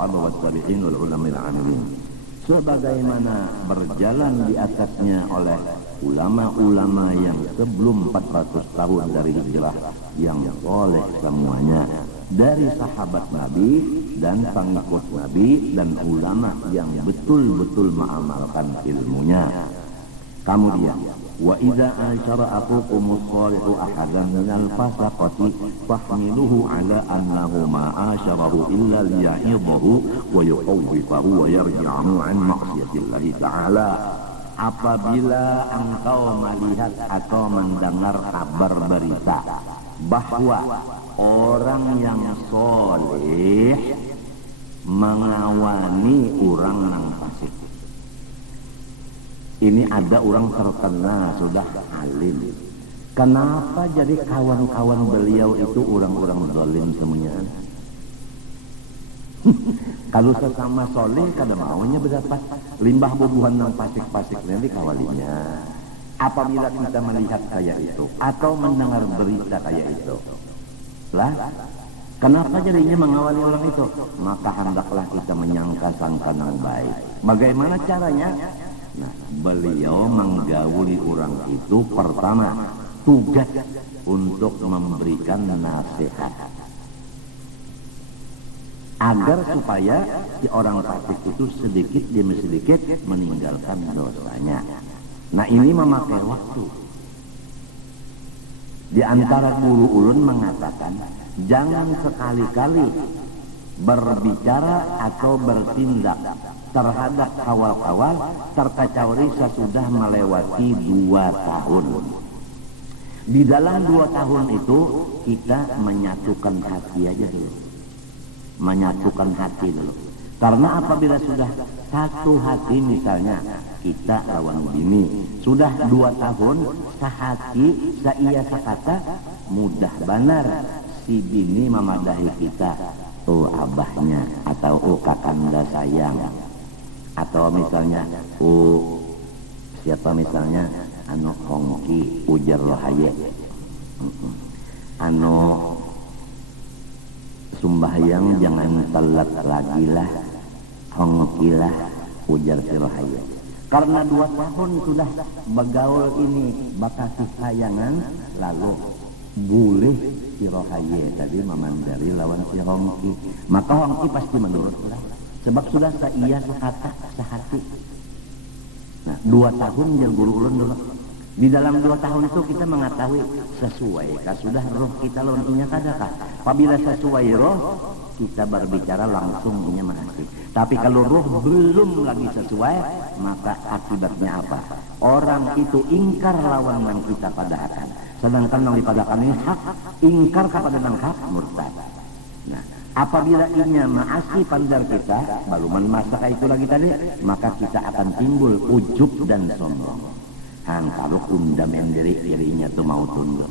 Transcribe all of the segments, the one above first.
sahabat wa tabi'in wal ulama al-amilin, sebagaimana berjalan di atasnya oleh ulama-ulama yang sebelum 400 tahun dari hijrah yang soleh semuanya, dari sahabat Nabi dan pengikut Nabi dan ulama yang betul-betul mengamalkan ilmunya. Kemudian wa idza asyara aqumus shalihu ahadan minal fasaqati fahmiluhu ala annahu ma asyarahu illa liyahidhahu wa yuqawwifahu wa yarji'ahu an maksiatillahi ta'ala. Apabila engkau melihat atau mendengar kabar berita bahwa orang yang soleh mengawani orang yang fasik, ini ada orang terkenal sudah alim, kenapa jadi kawan-kawan beliau itu orang-orang zalim semuanya? Kalau sesama soleh kada maunya berdapat limbah bubuhan yang fasik-fasik nanti kawalinya. Apabila kita melihat kayak itu atau mendengar berita kayak itu, lah kenapa jadinya mengawali orang itu? Maka hendaklah kita menyangka sangka yang baik. Bagaimana caranya? Nah, beliau menggauli orang itu pertama tugas untuk memberikan nasihat agar supaya si orang fasik itu sedikit demi sedikit meninggalkan dosanya. Nah, ini memakai waktu. Di antara guru ulun mengatakan jangan sekali-kali berbicara atau bertindak terhadap kawal-kawal terkecuali sesudah melewati 2 tahun. Di dalam 2 tahun itu kita menyatukan hati aja dulu. Menyatukan hati dulu. Karena apabila sudah satu hati, misalnya kita lawan bini sudah 2 tahun sehati seiya sekata, mudah benar si bini memadahi kita, oh abahnya atau oh kakanda sayang, atau misalnya oh siapa misalnya anu hongki ujar rohaye, anu sumbahyang jangan telat lagi lah, hongkilah ujar si rohaye. Karena 2 tahun sudah begaul ini bakasih sayangan, lalu boleh si rohaye tadi memandari lawan si hongki, maka hongki pasti menurutlah, sebab sudah seiya sekata sehati. Nah, 2 tahun yang guru ulun dulu. Di dalam 2 tahun itu kita mengetahui sesuai kah sudah roh kita lawan inya kadakah. Apabila sesuai roh, kita berbicara langsung inya menasih. Tapi kalau roh belum lagi sesuai, maka akibatnya apa? Orang itu ingkar lawan yang kita padakan. Sedangkan yang dipadakan ini hak, ingkar kepada yang hak, murtad. Nah, apabila inya maasi pandar kita, baluman masa itu lagi tadi, maka kita akan timbul ujub dan sombong. Kalau undam endiri dirinya tuh mau tunduk.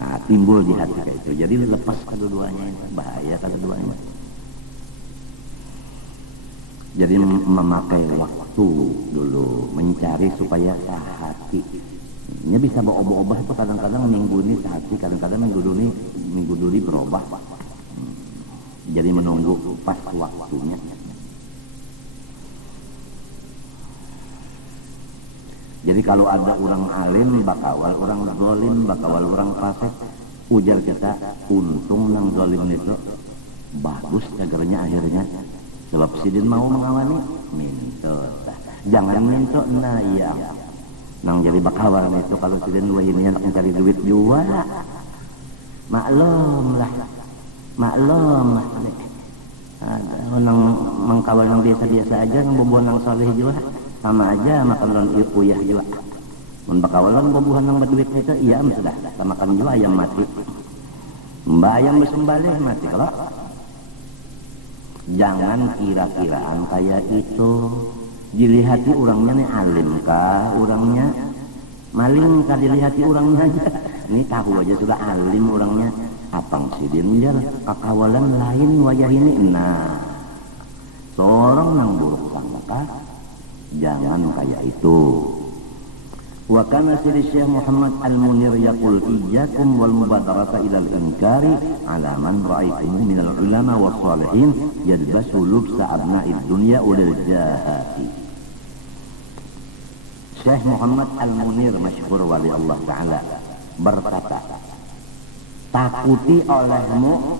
Nah, timbul di hati kayak itu. Jadi lepas kedua-duanya, bahaya kedua-duanya. Jadi memakai waktu dulu mencari supaya sehati. Ini bisa berubah-ubah itu kadang-kadang minggu ini sehati, kadang-kadang minggu dulu berubah. Jadi menunggu pas waktunya. Jadi kalau ada orang alim bakawal orang zalim, bakawal orang fasik, ujar kita untung nang zalim itu bagus agarnya akhirnya. Sebab sidin mau mengawani minta, jangan minta nah iya. Nang jadi bakawal itu kalau sidin wah ini anak mencari duit juga, maklum lah. Nang mengkawal nang biasa-biasa aja, nang bubuhan nang soleh juga. Sama aja makan orang uyah juga. Mun bakawalan bubuhan nang berduit itu iya sudah makan juga ayam mati. Mbak ayam bersembelih mati kalau. Jangan kira-kiraan kayak itu. Dilihati orangnya nih alim kah, orangnya maling kah dilihati orangnya aja. Ini tahu aja sudah alim orangnya. Apang sidin jar kakawalan lain wajah ini. Nah, seorang nang buruk sangka. Jangan kayak itu. Wa kana siri Syekh Muhammad Al-Munir yaqul iyyakum wal mubadarata ila al-inkari ala man ra'aytum min al-ulama was salihin yalbasu lubsa abna'id dunya ulil jahati. Syekh Muhammad Al-Munir masyhur wali Allah taala berkata, takuti olehmu,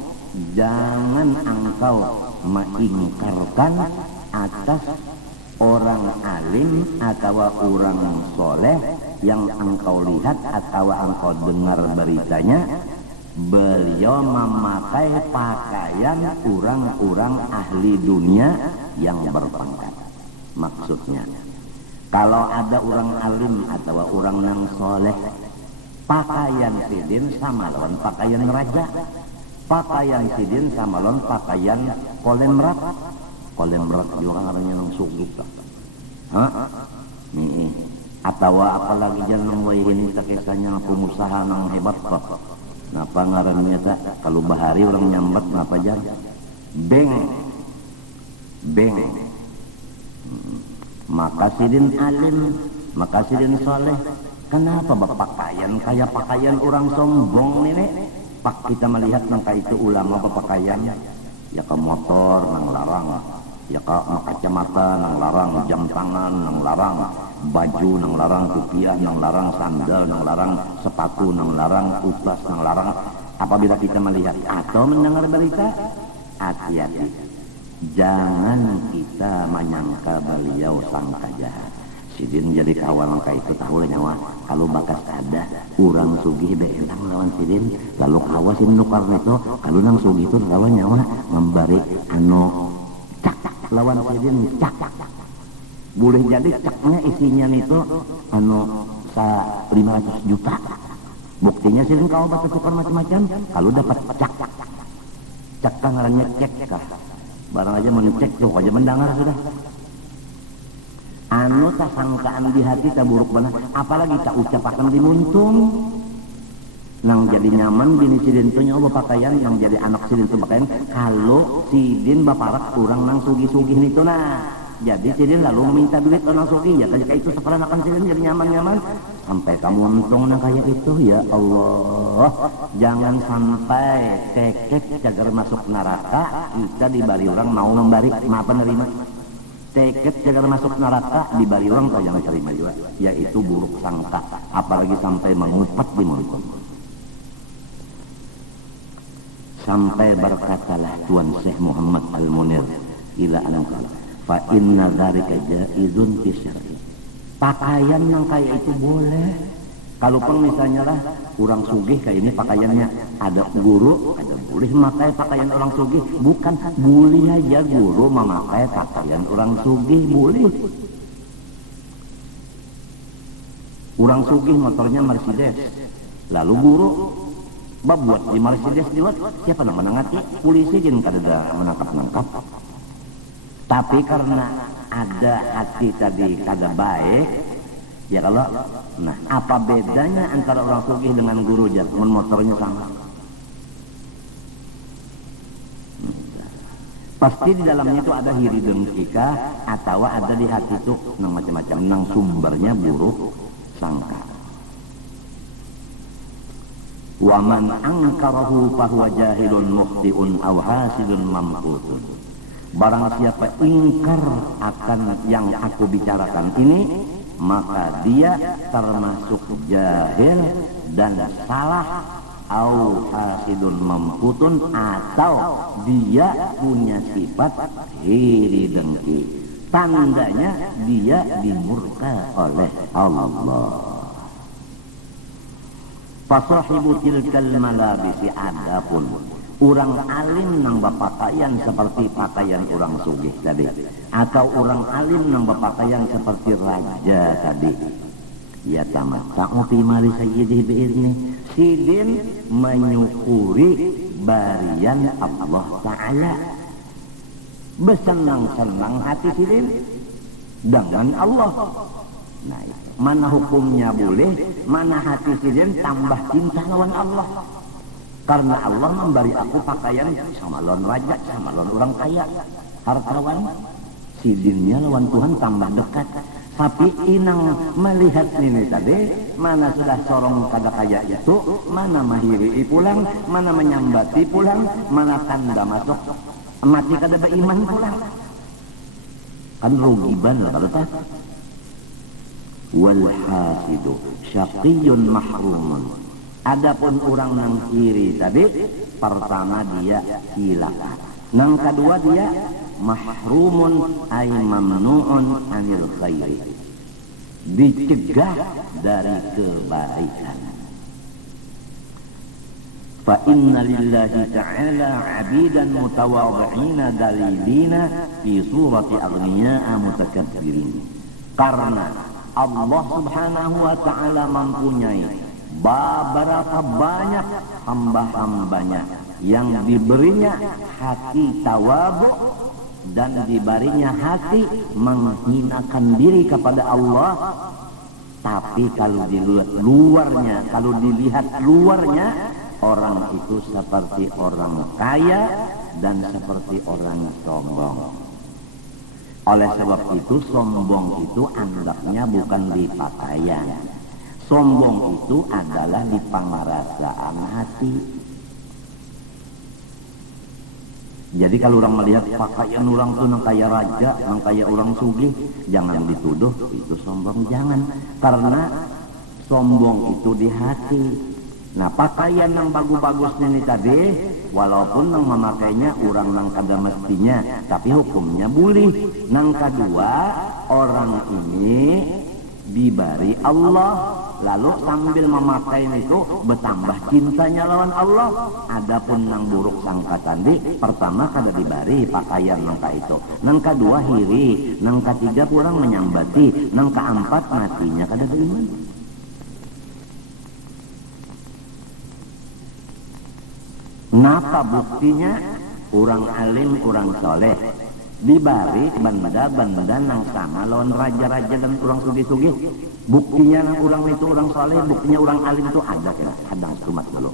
jangan engkau mengingkarkan atas orang alim atau orang soleh yang engkau lihat atau engkau dengar beritanya, beliau memakai pakaian orang-orang ahli dunia yang berpangkat. Maksudnya, kalau ada orang alim atau orang yang soleh, pakaian sidin sama lawan pakaian raja, pakaian sidin sama lawan pakaian kolemrat. Kolemrat juga orangnya nang sugih. Nih, atau apalagi jangan ini kisahnya pengusaha nang hebat kok. Napa ngarannya tak? Kalau bahari orang nyambat napa jar? Beng. Maka sidin alim, maka sidin soleh. Kenapa berpakaian kayak pakaian orang sombong ini? Pak kita melihat nangka itu ulama berpakaiannya, ya ke motor nang larang, ya ke kacamata nang larang, jam tangan nang larang, baju nang larang, kopiah nang larang, sandal nang larang, sepatu nang larang, utas nang larang. Apabila kita melihat atau mendengar berita, hati-hati, jangan kita menyangka beliau sangka jahat. Sidin jadi kawan kayak itu tahu nyawa kalau bakas ada urang sugih beelang lawan sidin lalu kawasin nukar neto kalau nang sugih itu lawan nyawa ngembari anu cak lawan sidin cak boleh jadi caknya isinya itu anu 500 juta buktinya sidin kau bakas tukar macam-macam kalau dapat cak ngarannya cek kah barang aja mau cek tuh aja mendengar sudah anu tak sangkaan di hati tak buruk benar, apalagi tak ucapakan di muntung. Nang jadi nyaman bini sidin tu nyawa pakaian, nang jadi anak sidin tu pakaian. Kalau sidin baparak kurang nang sugi-sugi itu nah, jadi sidin lalu meminta duit orang sugi ya kayak itu seperanakan sidin jadi nyaman-nyaman. Sampai kamu untung nang kayak itu ya Allah, jangan sampai tekek cagar masuk neraka kita dibari orang mau membari maaf nerima. Teket jangan masuk neraka dibari orang kau jangan terima juga, yaitu buruk sangka, apalagi sampai mengumpat di mulut. Sampai berkatalah Tuan Syekh Muhammad Al-Munir ila anqal fa inna dzalika jaizun fi syar'i. Pakaian yang kayak itu boleh. Kalau pun misalnya lah orang sugih kayak ini pakaiannya ada guru, ada boleh memakai pakaian orang sugih, bukan boleh aja guru memakai pakaian orang sugih boleh. Orang sugih motornya Mercedes, lalu guru buat di Mercedes juga siapa yang menangati? Polisi jin kada menangkap. Tapi karena ada hati tadi kada baik, ya kalau nah apa bedanya antara orang sugih dengan guru jaman motornya sama? Pasti di dalamnya itu ada hiri dengki atau ada di hati itu nang macam-macam nang sumbernya buruk sangka. Wa man ankarahu fahuwa jahilun mukhtiun aw hasidun mamqutun. Barang siapa ingkar akan yang aku bicarakan ini, maka dia termasuk jahil dan salah, au hasidun mamqutun, atau dia punya sifat iri dengki. Tandanya dia dimurka oleh Allah. Fasahibu tilkal malabisi, adapun orang alim nang berpakaian seperti pakaian orang sugih tadi, atau orang alim nang berpakaian seperti raja tadi, ya tamatta'u fi mali sayyidih bi'izni, sidin menyukuri barian Allah Ta'ala, bersenang-senang hati sidin dengan Allah. Nah, mana hukumnya boleh, mana hati sidin tambah cinta lawan Allah. Karena Allah memberi aku pakaian sama lawan raja, sama lawan orang kaya, hartawan. Sidinnya lawan Tuhan tambah dekat. Tapi inang melihat ini tadi, mana sudah sorong kada kaya itu, mana mahiri pulang, mana menyambati pulang, mana kanda masuk mati kada beriman pulang. Kan rugi banget kalau tak. Wal hasidu syaqiyun mahrumun. Adapun orang nang kiri tadi, pertama dia cilaka. Nang kedua dia mahrumun ay mamnu'un anil khairi, dicegah dari kebaikan. Fa inna lillahi ta'ala 'abidan mutawadhi'ina dalilina fi surati aghniya'a mutakabbirin. Karena Allah Subhanahu wa ta'ala mempunyai beberapa banyak hamba-hambanya yang diberinya hati tawadhu dan diberinya hati menghinakan diri kepada Allah. Tapi kalau dilihat luarnya, orang itu seperti orang kaya dan seperti orang sombong. Oleh sebab itu sombong itu andaknya bukan di pakaian. Sombong itu adalah di pengerasaan hati. Jadi kalau orang melihat pakaian orang itu nang kaya raja, nang kaya orang sugih, jangan dituduh itu sombong, jangan. Karena sombong itu di hati. Nah, pakaian yang bagus-bagus ini tadi, walaupun nang memakainya orang nang kada mestinya, tapi hukumnya boleh. Nang kedua, orang ini diberi Allah, lalu sambil memakai itu bertambah cintanya lawan Allah. Adapun nang buruk sangka tadi, pertama kada diberi pakaian nangka itu, nang kedua hiri, nang ketiga kurang menyambati, nang keempat matinya kada beriman. Napa buktinya? Orang alim, orang soleh dibari benda-benda nang sama lawan raja-raja dan orang sugih-sugih. Buktinya nang orang itu orang soleh, buktinya orang alim itu ada ya, hadang sumat dulu.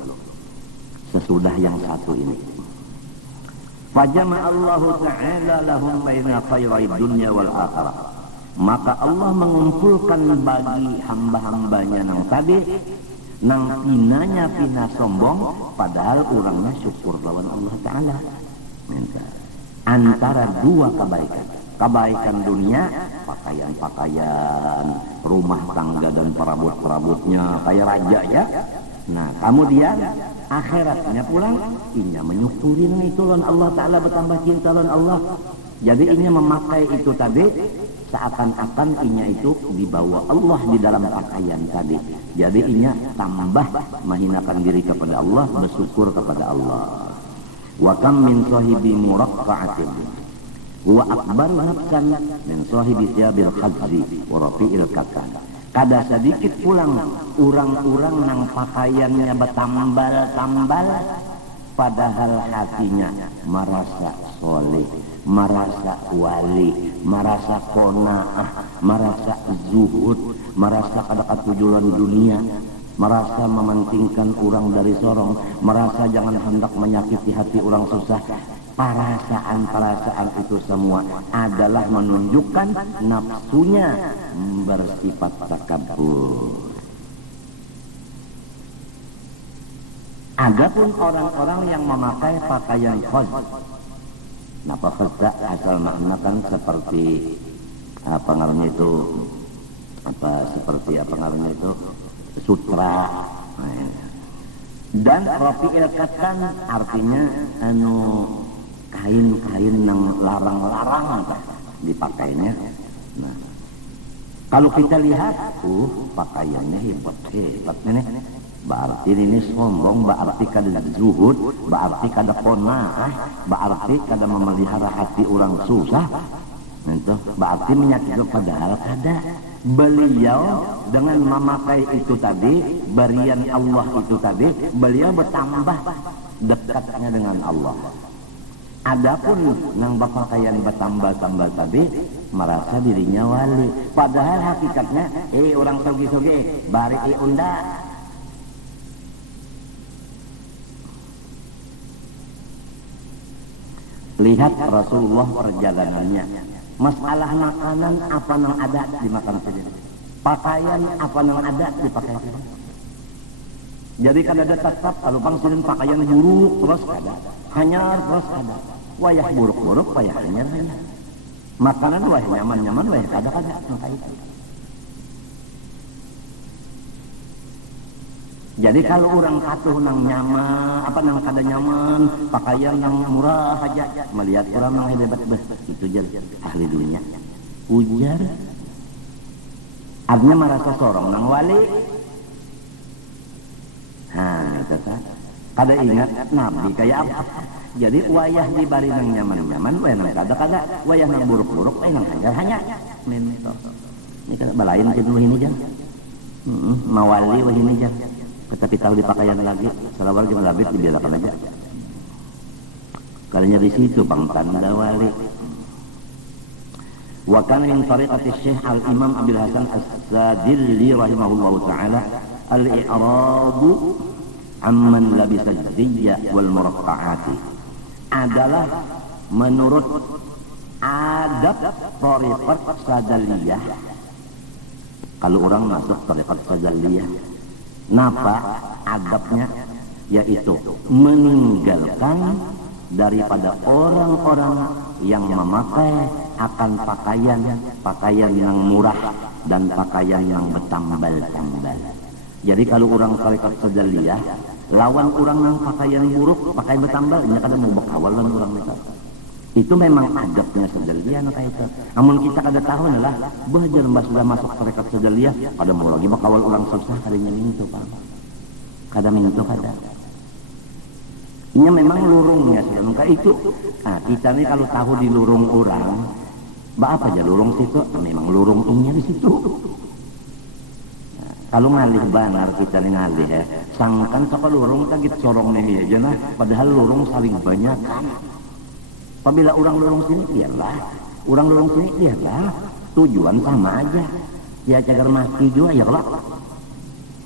Sesudah yang satu ini, fajama Allahu ta'ala lahum baina khairai dunya wal akhirah. Maka Allah mengumpulkan bagi hamba-hambanya nang tadi, nang pinanya pina sombong, padahal orangnya syukur lawan Allah Ta'ala. Antara dua kebaikan dunia, pakaian-pakaian, rumah tangga dan perabot-perabotnya kayak raja ya. Nah, kemudian akhiratnya pulang, inya menyukurin itu lawan Allah Ta'ala, bertambah cinta lawan Allah. Jadi inya memakai itu tadi, seakan-akan inya itu dibawa Allah di dalam pakaian tadi. Jadi inya tambah menghinakan diri kepada Allah, bersyukur kepada Allah. Wa kam min sahibi muraqqa'atin wa akbar nafsan min sahibi thiyabil khazzi wa rafi'il kakan. Kada sedikit pulang orang-orang nang pakaiannya bertambal-tambal, padahal hatinya merasa soleh, merasa wali, merasa qanaah, merasa zuhud, merasa kada katujuan dunia, merasa mementingkan orang dari sorong, merasa jangan hendak menyakiti hati orang susah. Perasaan-perasaan itu semua adalah menunjukkan nafsunya bersifat takabur. Adapun orang-orang yang memakai pakaian khaz, napa khazza asal makna kan seperti apa ngarannya itu, seperti apa ngarannya itu sutra. Dan rafi'il katan artinya kain-kain yang larang-larang dipakainya. Nah, kalau kita lihat, pakaiannya hebat nih. Berarti ini sombong, berarti kada zuhud, berarti kada qanaah, berarti kada memelihara hati orang susah. Itu berarti menyakiti, padahal kada. Beliau dengan memakai itu tadi, berian Allah itu tadi, beliau bertambah dekatnya dengan Allah. Adapun nang berpakaian bertambah-tambah tadi, merasa dirinya wali, padahal hakikatnya orang sogi-sogi bari unda. Lihat Rasulullah perjalanannya Masalah makanan apa yang ada dimakan saja. Pakaian apa yang ada dipakai saja. Jadi kan ada tetap kalau pangsilin pakaian buruk terus ada, hanyar terus ada. Wayah buruk-buruk, wayah hanyar. Makanan wayah nyaman-nyaman, wayah kada-kada. Jadi kalau orang patuh nang nyaman, apa nang kada nyaman, pakaian nang murah aja, melihat orang nang hebat itu jadi ahli dunia. Ujar, artinya merasa sorong nang wali. Itu kan. Kada ingat Nabi kayak apa. Jadi wayah di bari nang nyaman-nyaman, wayah nang kada-kada, wayah nang buruk-buruk, wayah nang hanya. Ini kan balain jenuh ini jan. Mawali wah ini jan. Tetapi tahu di pakaian lagi, salawat jangan labit dibiarkan aja. Kalinya di situ bang tanda wali. Wa kana min tariqati Syekh Al-Imam Abil Hasan As-Sadili rahimahullahu taala al-i'radu amman labisa ad-diyya wal muraqqa'ati adalah menurut adab tariqat Sadaliyah. Kalau orang masuk tariqat Sadaliyah, napa adabnya? Yaitu meninggalkan daripada orang-orang yang memakai akan pakaian yang murah dan pakaian yang bertambal-tambal. Jadi kalau orang tariqat Sadaliyah lawan orang yang pakaian buruk, pakai bertambal, ini kada mau bekawalan orang mereka. Itu memang adabnya Sadaliyah nak itu. Namun kita kada tahu adalah belajar sudah masuk tariqat Sadaliyah, kada mau lagi bakawal orang susah kadanya mintu Pak. Kada mintu kada. Ini memang lurungnya sudah itu. Nah, kita nih kalau tahu di lurung orang, apa aja lurung situ, memang lurung umnya di situ. Kalau ngalih banar kita nih ngalih ya, sangkan sok lurung kaget corong nih aja nah, padahal lurung saling banyak kan. Apabila orang lurung sini biarlah, orang lurung sini biarlah, tujuan sama aja. Ya cagar mati juga ya kalau.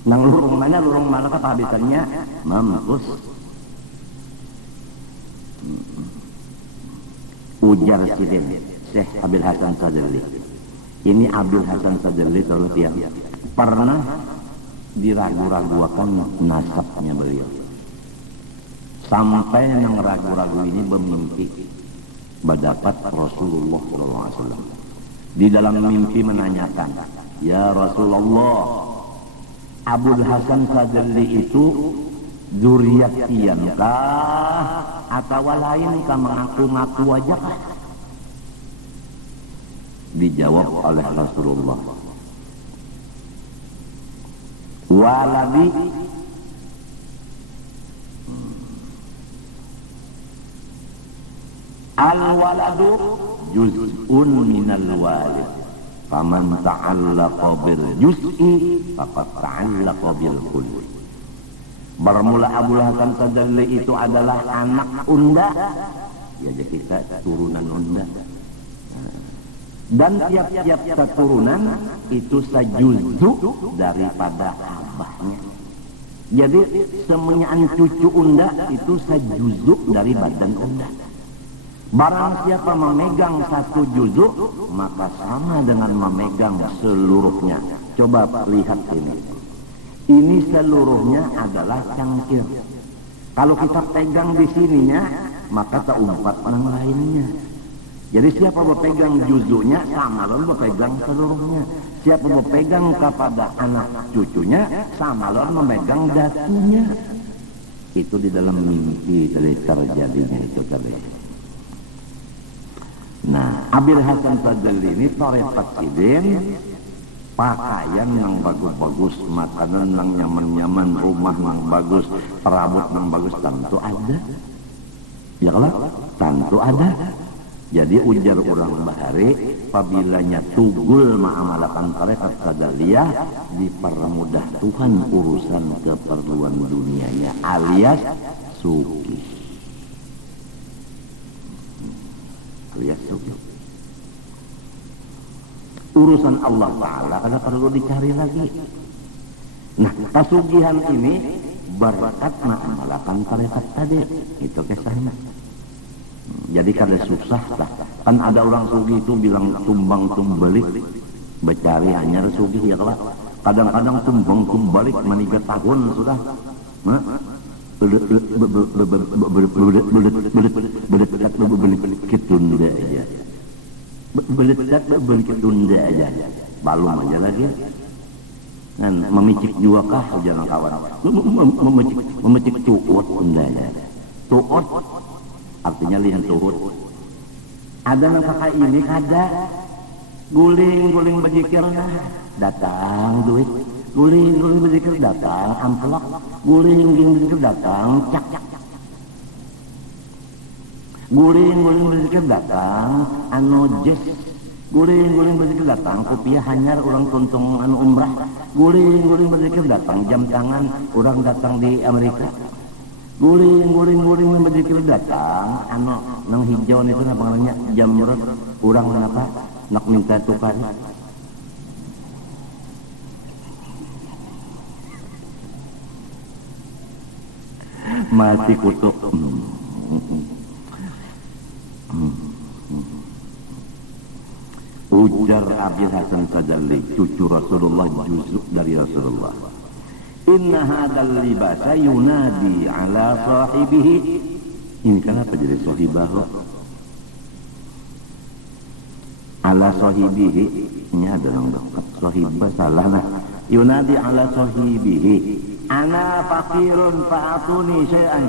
Nang lurung mana kehabisannya mampus. Ujar sidin Syekh Abil Hasan Sadali. Ini Abil Hasan Sadali kalau tiang pernah diragu-ragukan nasabnya beliau. Sampai yang ragu-ragu ini bermimpi mendapat Rasulullah SAW. Di dalam mimpi menanyakan, ya Rasulullah, Abul Hasan Sadali itu zuriat pian kah atau lain kah mengaku-ngaku aja kah? Dijawab oleh Rasulullah, waladi al-waladu juz'un minal walid, faman ta'allaqa bil juz'i faqad ta'allaqa bil kulli. Bermula Abul Hasan Sadali itu adalah anak unda, ya jadi kita turunan unda. Dan tiap-tiap keturunan itu sejuzu daripada abahnya. Jadi semuanya cucu unda itu sejuzu dari badan unda. Barang siapa memegang satu juzuk, maka sama dengan memegang seluruhnya. Coba lihat ini. Ini seluruhnya adalah cangkir. Kalau kita pegang di sininya, maka terumpat orang lainnya. Jadi siapa berpegang juzuknya, sama lalu berpegang seluruhnya. Siapa berpegang kepada anak cucunya, sama lalu memegang datunya. Itu di dalam mimpi terjadinya itu tadi. Nah, Abil Hasan Sadali ini tarekat sidin, pakaian yang bagus-bagus, makanan yang nyaman-nyaman, rumah yang bagus, perabot yang bagus, tentu ada. Ya kalau tentu ada. Jadi ujar orang bahari, apabila tugul ma'amalakan tarekat Sadaliyah, dipermudah Tuhan urusan keperluan dunianya, alias suki. Urusan Allah Ta'ala karena perlu dicari lagi. Nah, kasugihan ini berkat ma'amalakan tarekat tadi. Itu kisahnya. Jadi kada susah lah. Kan ada orang sugih itu bilang tumbang tumbalik, becari hanya sugih ya kelak. Kadang-kadang tumbang tumbalik maniga tahun sudah. Belet tunda aja. Balum aja lagi. Dan memicik juga kah jangan kawan. Memicik tuut tunda aja. Tuut artinya lian tuhut. Ada nang pakai ini kada. Guling bajikirna datang duit. Guling berzikir datang amplok. Guling berzikir datang cak. Guling berzikir datang anu jes. Guling berzikir datang kopiah hanyar orang tuntung anu umrah. Guling berzikir datang jam tangan orang datang di Amerika. Guling berzikir datang anu nang hijau itu apa namanya jamrut orang apa nak minta tukar. Mati kutuk. Ujar Abil Hasan Sadali, cucu Rasulullah, juzuk dari Rasulullah. Inna hadal libasa yunadi ala sahibihi. Ini kenapa jadi sahibahu? Ala sahibihi. Ini ada orang dekat. Sahibah salah lah. Yunadi ala sahibihi. Ana fakirun fa'atuni syai'an.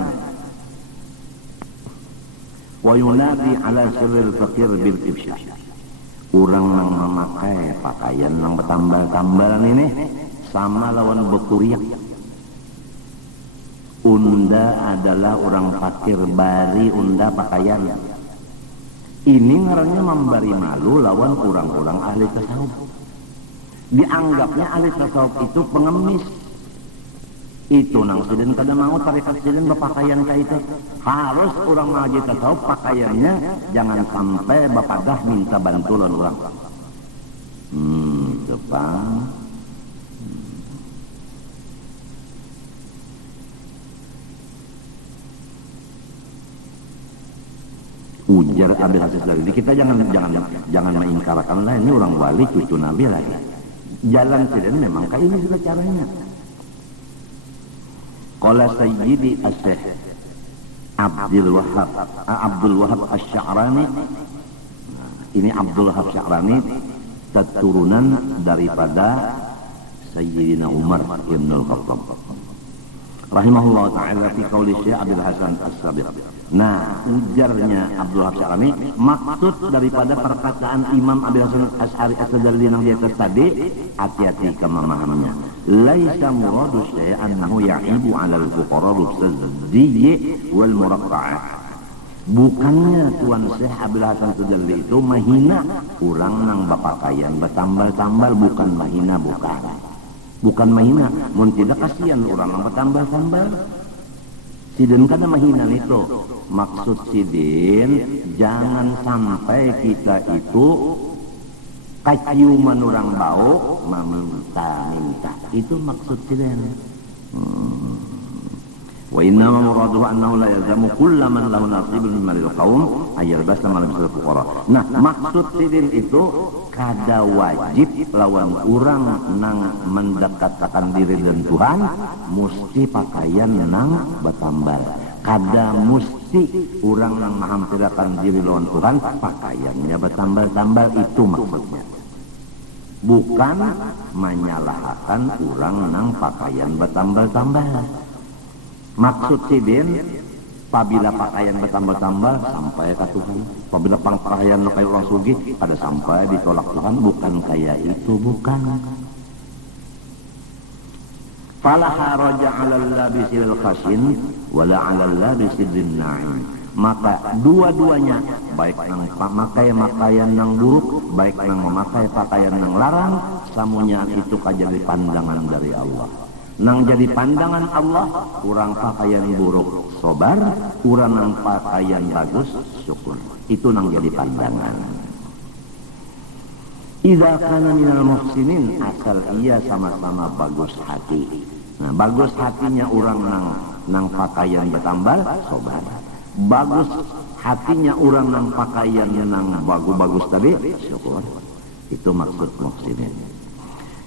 Wa yunadi ala sirril fakir bil ibsyah. Orang yang memakai pakaian yang bertambal-tambalan ini sama lawan bekuriak. Unda adalah orang fakir bari unda pakaian. Ini ngarannya memberi malu lawan orang-orang ahli tasawuf. Dianggapnya ahli tasawuf itu pengemis. Itu nang siden kada mau tarekat siden berpakaian kayak itu. Harus orang ngaji tasawuf pakaiannya jangan sampai bapadah minta bantuan orang. Jepang. Ujar Abil Hasan Sadali. Kita jangan mengingkarkan lah, ini orang wali cucu Nabi lah ya. Jalan siden memang kayak ini sudah caranya. Qala Sayyidi As-Syekh Abdul Wahab Asy-Sya'rani. Ini Abdul Wahab Asy-Sya'rani keturunan daripada Sayyidina Umar Ibn Al-Khattab rahimahullah ta'ala fi qauli Syekh Abdul Hasan As-Sabiq. Nah, ujarnya Abdul Wahab Asy-Sya'rani, maksud daripada perkataan Imam Abdul Hasan Asy'ari As-Sadali yang di atas tadi, hati-hati ke memahaminya. Laisa muradu syai' annahu ya'ibu 'ala al-fuqara bis-sadiyyi wal muraqqa'ah. Bukannya Tuan Syekh Abdul Hasan As-Sadali itu mahina orang nang bapakaian bertambal-tambal, bukan mahina, bukan mahina. Mun tidak kasihan orang nang bertambal-tambal. Sidin kada mahina itu. Maksud sidin jangan sampai kita itu kaciuman orang bau meminta. Itu maksud sidin. Wa inna ma muraduhu annahu la yazamu kullu man lahu nasibun min malil qaum ayyalbasa ma labisal fuqara. Nah, maksud sidin itu kada wajib lawan orang nang mendekatkan diri dengan Tuhan mesti pakaian nang bertambal. Kada mesti orang nang menghampirkan diri lawan Tuhan pakaiannya bertambal-tambal, itu maksudnya. Bukan menyalahkan orang nang pakaian bertambal-tambal. Maksud sidin, apabila pakaian bertambal-tambal sampai ke Tuhan. Apabila pakaian kayak orang sugih ada sampai ditolak Tuhan, bukan kayak itu, bukan. Fala haraja 'alal labisil khasin wala 'alal labisil na'im. Maka dua-duanya, baik nang memakai pakaian nang buruk, baik nang memakai pakaian nang larang, samunya itu kajadi pandangan dari Allah. Nang jadi pandangan Allah, kurang pakaian buruk sobar, kurang nang pakaian bagus syukur. Itu nang jadi pandangan. Idza kana minal muhsinin, asal ia sama-sama bagus hati. Nah, bagus hatinya orang nang pakaian bertambal sobar. bagus hatinya orang nang pakaiannya nang bagus-bagus tadi syukur. Itu maksud muhsinin.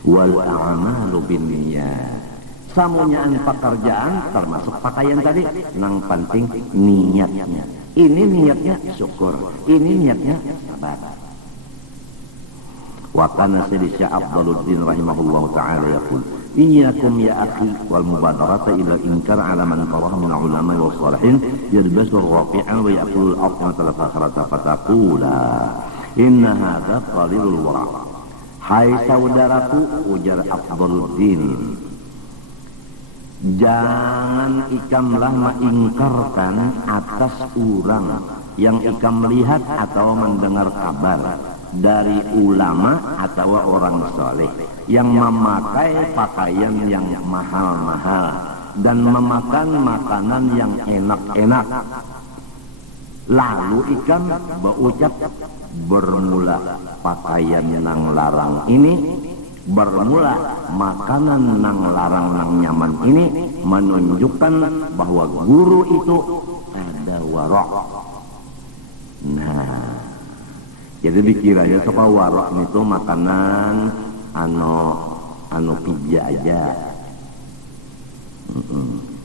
Wal a'malu binniyat. Samunyaan pekerjaan termasuk pakaian tadi nang penting niatnya. Ini niatnya syukur, ini niatnya sabar. Wa kana Sayyidina Abduluddin rahimahullahu taala yaqul iyyakum ya akhi wal mubadarata ila inkar ala man taraha min ulama wa salihin yalbasu rafi'an wa yaqulu al-aqmata al-fakhrata fataqula inna hadha qalilul wara'. Hai saudaraku, ujar Abduluddin, jangan ikamlah mengingkarkan atas orang yang ikam melihat atau mendengar kabar dari ulama atau orang soleh yang memakai pakaian yang mahal-mahal dan memakan makanan yang enak-enak. Lalu ikam berucap, bermula pakaian yang larang ini, bermula makanan nang larang nang nyaman ini menunjukkan bahwa guru itu ada warok. Nah, jadi dikiranya suka warok itu makanan anu pija aja.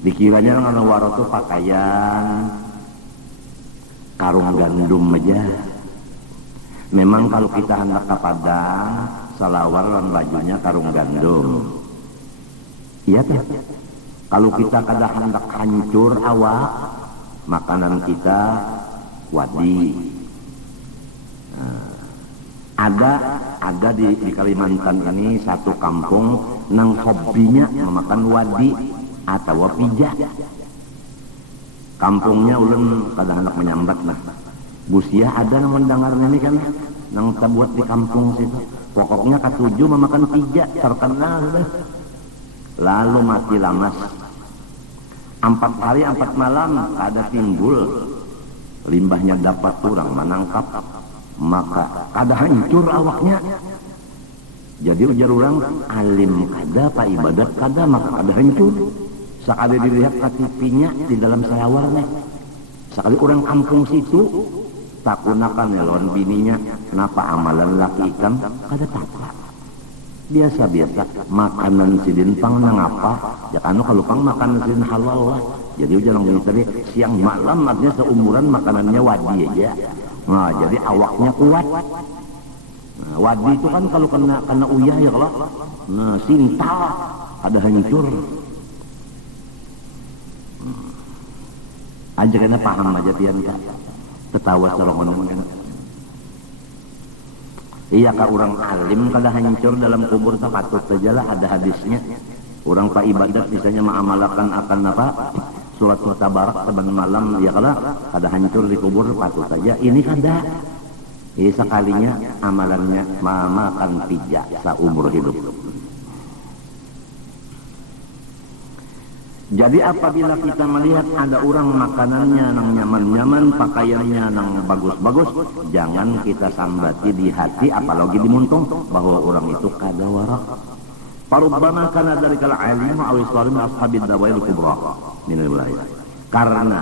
Dikiranya anu warok itu pakaian karung gandum aja. Memang kalau kita hendak ke Padang, salawar dan bajunya karung gandum. Iya teh. Kalau kita kada hendak hancur awak, makanan kita wadi. Ada di Kalimantan ini satu kampung nang hobinya memakan wadi atau pijah. Kampungnya ulun kada hendak menyambat nah. Busia ada nang mendengarnya ini kan nang terbuat di kampung situ. Pokoknya ketujuh memakan pijak terkenal sudah. Lalu mati lamas. 4 hari 4 malam ada timbul. Limbahnya dapat orang menangkap. Maka ada hancur awaknya. Jadi ujar orang alim kada, pak ibadat kada, maka kada hancur. Sekali dilihat KTP-nya di dalam sayawarnya. Sekali orang kampung situ tak gunakan lawan bininya, kenapa amalan laki ikam kada apa. Biasa-biasa makanan sidin pang nang apa? Ya kan kalau pang makanan sidin halal lah. Jadi ujar orang tadi siang malam artinya seumuran makanannya wadi aja. Nah, jadi awaknya kuat. Nah, wadi itu kan kalau kena uyah ya kalau. Nah, sinta ada hancur. Aja kena paham aja tian kak. Ketawa serongonan kan. Iya kak, orang alim kada hancur dalam kubur tak patut sajalah ada hadisnya. Orang pak ibadat misalnya mengamalkan akan apa? Surat tabarak saban malam ya kala ada hancur di kubur patut saja. Ini kada. Ini sekalinya amalannya makan pijak seumur hidup. Jadi apabila kita melihat ada orang makanannya nang nyaman-nyaman, pakaiannya nang bagus-bagus, jangan kita sambati di hati apalagi di muntung bahwa orang itu kada warak. Parubbama kana dalikal alim aw islam ashabid dawail kubra min al-wilayah. Karena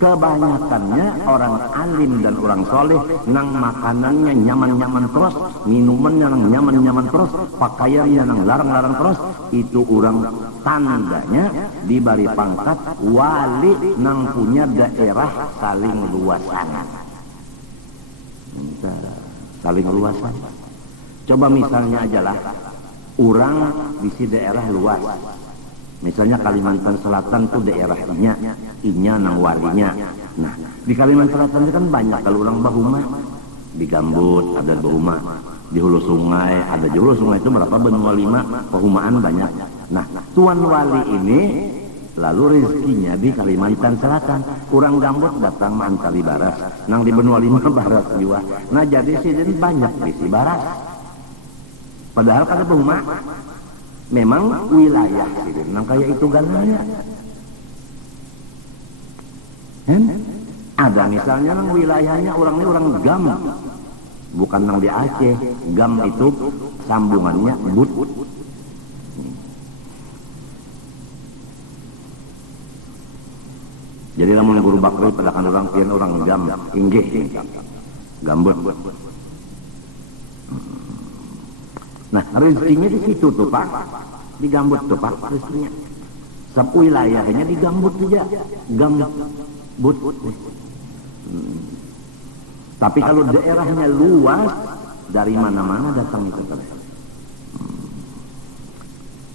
kebanyakannya orang alim dan orang soleh nang makanannya nyaman-nyaman terus, minumannya nang nyaman-nyaman terus, pakaiannya nang larang-larang terus, itu orang tandanya diberi pangkat wali nang punya daerah saling luasan. Saling luasan. Coba misalnya aja lah, orang di daerah luas. Misalnya Kalimantan Selatan tuh daerah inya nang walinya. Nah, di Kalimantan Selatan itu kan banyak kalau orang bahuma. Di Gambut ada bahuma, di Hulu Sungai ada, di Hulu Sungai itu berapa benua 5, perumahan banyak. Nah, tuan wali ini lalu rezekinya di Kalimantan Selatan. Orang Gambut datang mantali baras, nang di benua 5 baras juga. Nah, jadi sidin banyak di si baras. Padahal kada bahuma. Memang wilayah sidin nang kayak itu gananya. Ada misalnya nang wilayahnya orang ini orang Gam, bukan nang di Aceh. Gam itu sambungannya but. Jadi lamun guru bakri pada kan orang pian orang gam inggih gambut. Nah rezekinya di situ tuh Pak, di gambut tuh Pak rezekinya. Sab wilayahnya di gambut saja, gambut. Tapi kalau daerahnya luas, dari mana-mana datang itu kan.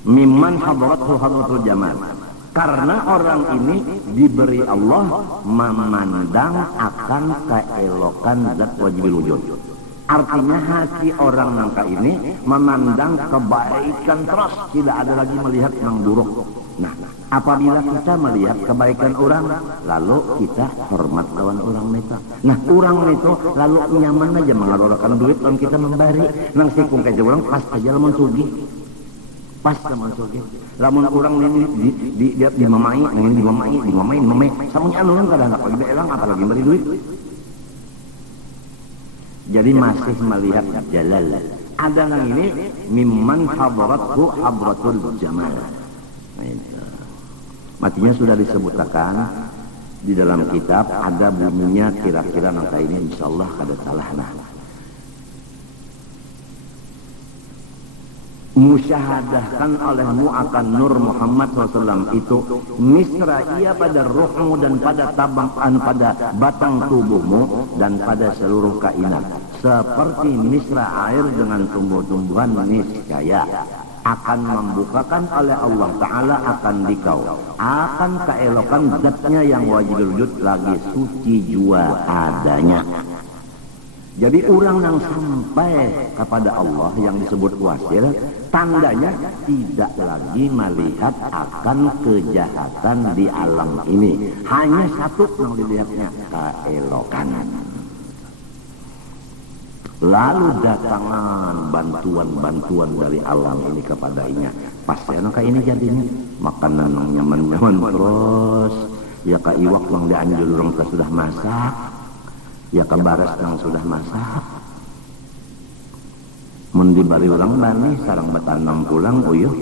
Mimman hadratul jamal. Karena orang ini diberi Allah memandang akan keelokan zat wajibil wujud. Artinya hati orang nangka ini memandang kebaikan terus, tidak ada lagi melihat yang buruk. Nah, apabila kita melihat kebaikan orang, lalu kita hormat lawan orang itu. Nah, orang itu lalu nyaman aja mengeluarkan duit dan kita memberi. Nang sikung kayak orang pas aja lamun sugih. Pas sama sugih. Lamun orang ini di mamai, ini di mamai. Samunya anu kan kada nak lagi beelang apalagi beri duit. Jadi masih melihat jalal. Ada yang ini mimman hadratul jamal. Matinya sudah disebutkan di dalam kitab, ada bunyinya kira-kira nangka ini insyaallah kada salah. Nah, musyahadahkan olehmu akan nur Muhammad SAW itu misra ia pada ruhmu dan pada pada batang tubuhmu dan pada seluruh kainan, seperti misra air dengan tumbuh-tumbuhan niscaya akan membukakan oleh Allah Ta'ala akan dikau akan keelokan zatnya yang wajib wujud lagi suci jua adanya. Jadi orang yang sampai kepada Allah yang disebut wasil, tandanya tidak lagi melihat akan kejahatan di alam ini. Hanya satu yang dilihatnya, keelokan. Lalu datangan bantuan-bantuan dari alam ini kepadanya. Pasti anak ini jadinya makanan yang nyaman-nyaman terus. Ya ka iwak yang dianjur orang sudah masak. Ya kabaras yang sudah masak. Mun dibari orang bani sarang batanam pulang uyuh.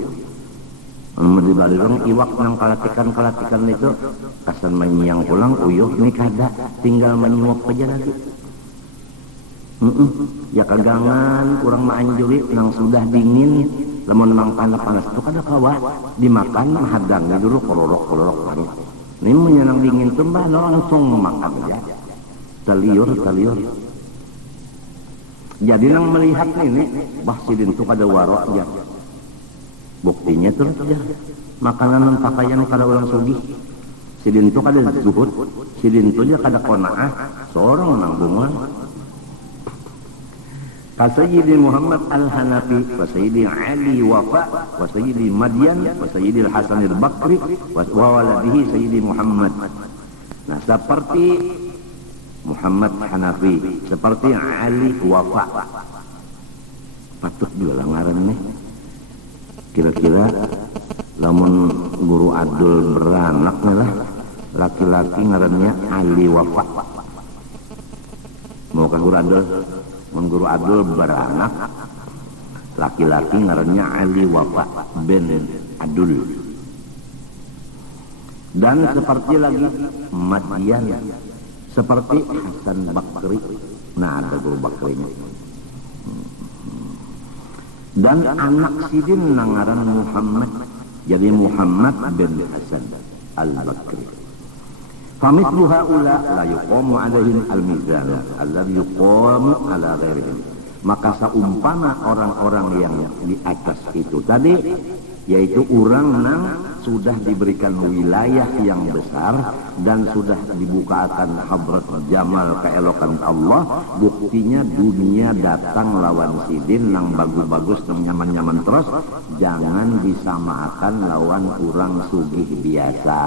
Mun dibari orang iwak yang kalatikan itu kasan menyiang pulang uyuh ini kada tinggal menyuap aja lagi. Ya kagangan kurang maanjuri nang sudah dingin lamun mang panas itu kada kawa dimakan hadangnya dulu kolorok banget. Ini menyenang dingin tuh mbah langsung makan aja. Taliur. Jadi nang melihat ini, bah sidin tu kada warok ya. Buktinya terus aja. Makanan dan pakaian kada orang sugih. Sidin tu kada zuhud, sidin tu dia kada qanaah, seorang nang bunga. Sayyidi Muhammad Al-Hanafi, wa Sayyidi Ali Wafa, wa Sayyidi Madyan, wa Sayyidi Al-Hasan Al-Bakri, wa waladihi Sayyidi Muhammad. Nah, seperti Muhammad Hanafi, seperti Ali Wafa. Patut juga ngaran nih. Kira-kira lamun guru Adul beranak lah, laki-laki ngarannya Ali Wafa. Mau ke guru Adul? Mun guru Adul beranak, laki-laki ngarannya Ali Wafa bin Adul. Dan seperti lagi Madyan, seperti Hasan Bakri. Nah, ada guru Bakrinya. Dan anak sidin nangaran Muhammad, jadi Muhammad bin Hasan Al-Bakri. Famithlu haula la yuqamu alaihim al-mizan alladhi yuqamu ala ghairihim. Maka seumpama orang-orang yang di atas itu tadi, yaitu orang yang sudah diberikan wilayah yang besar dan sudah dibukakan hadrat jamal keelokan Allah, buktinya dunia datang lawan sidin yang bagus-bagus dan nyaman-nyaman terus, jangan disamakan lawan orang sugih biasa.